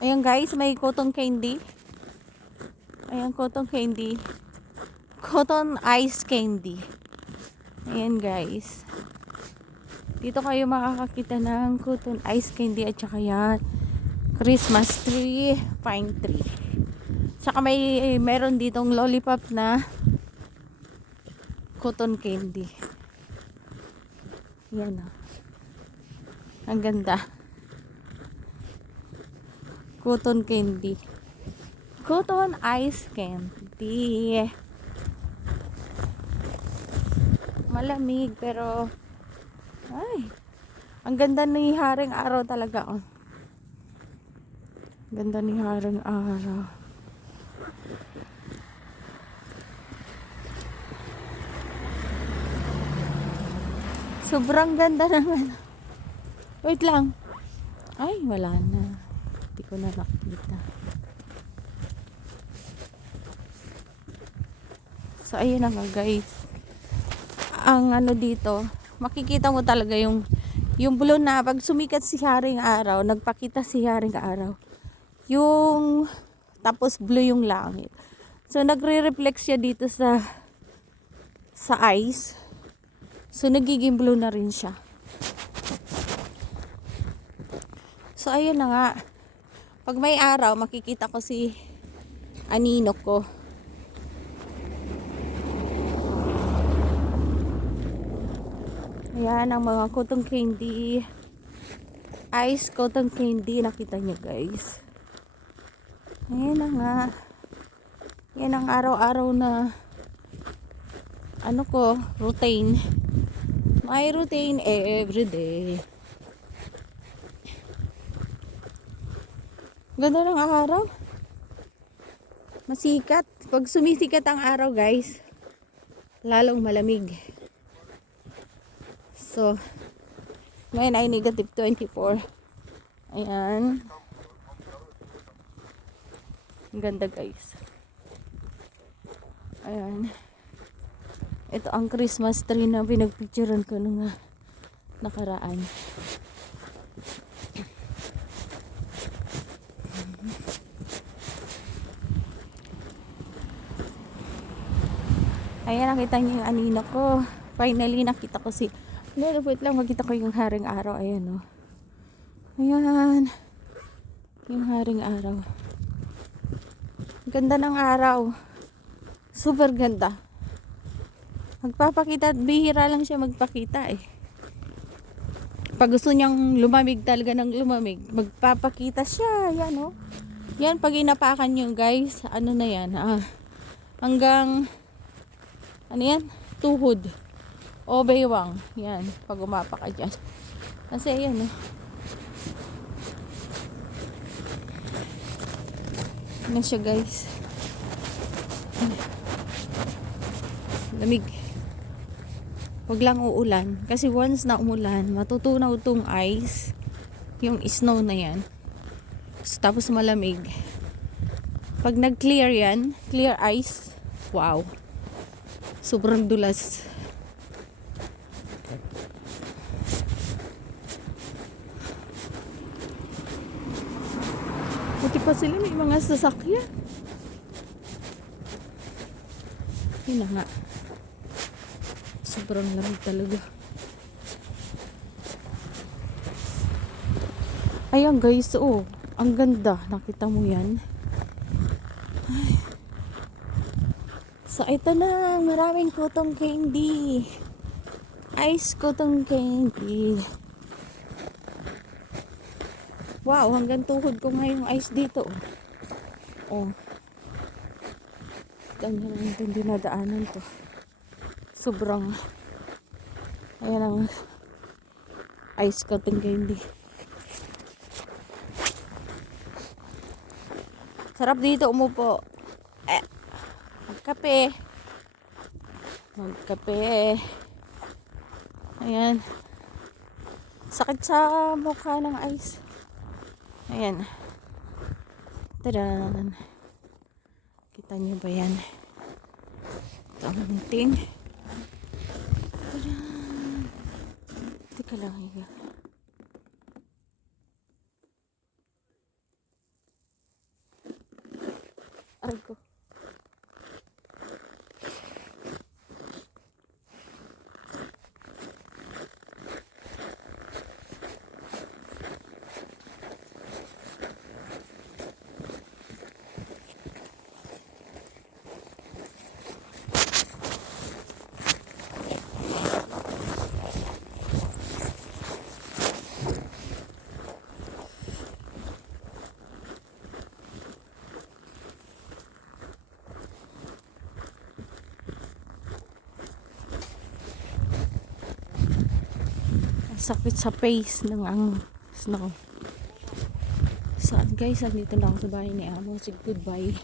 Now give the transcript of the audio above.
Ayan guys, may cotton candy. Ayan, cotton candy. Cotton ice candy. Ayan guys. Dito kayo makakakita ng cotton ice candy at saka yan. Christmas tree, pine tree. Saka may meron ditong lollipop na cotton candy. Yan o. Ang ganda. Cotton candy. Cotton ice candy. Malamig pero ay ang ganda ni Haring Araw talaga oh. Ganda ni Haring Araw. Sobrang ganda naman. Wait lang. Ay, wala na. Ko na nakita. So, ayun nga guys. Ang ano dito, makikita mo talaga yung yung blue na pag sumikat si Haring Araw, nagpakita si Haring Araw. Yung tapos blue yung langit. So nagre-reflect siya dito sa sa ice. So nagiging blue na rin siya. So ayun na nga. Pag may araw, makikita ko si anino ko. Ayan ang mga cotton candy. Ice cotton candy. Nakita nyo guys. Ayan na nga. Yan ang araw-araw na ano ko, routine. My routine everyday. Ganda ng araw. Masikat. Pag sumisikat ang araw guys, lalong malamig. So, ngayon ay negative 24. Ayan. Ang ganda guys. Ayan. Ito ang Christmas tree na pinagpicturean ko nung nakaraan. Ayan, nakita niyo yung anino ko. Finally, nakita ko si... Hindi, wait lang, makita ko yung haring araw. Ayan, oh. Ayan. Yung haring araw. Ganda ng araw. Super ganda. Magpapakita at bihira lang siya magpakita eh. Pag gusto niyang lumamig talaga ng lumamig, magpapakita siya. Yan oh. Yan, pag inapakan nyo guys, ano na yan, ah, hanggang, ano yan, tuhod. O baywang. Yan, pag umapa ka dyan. Kasi yan oh. Ano siya guys. Lamig. Huwag lang uulan. Kasi once na umulan, matutunaw tong ice. Yung snow na yan. Tapos malamig. Pag nag-clear yan, clear ice, wow. Sobrang dulas. Buti pa sila may mga sasakyan. Yun na nga. Sobrang lamig talaga. Ayan guys, oh. Ang ganda. Nakita mo yan? So, ito na. Maraming cotton candy. Ice cotton candy. Wow, hanggang tuhod ko nga yung ice dito. Oh. oh. Ganyan lang itong dinadaanan to. Sobrang ayan ang ice cotton candy. Sarap dito umupo. Eh, magkape. Magkape. Ayan. Sakit sa mukha ng ice. Ayan. Tadan. Kita niyo ba yan? Ito ang munting. Tadan. Teka lang. Higa. Aray ko. Sakit sa face ng ang snow. Saan guys, andito ako sa bahay ni Amo. Sige, goodbye.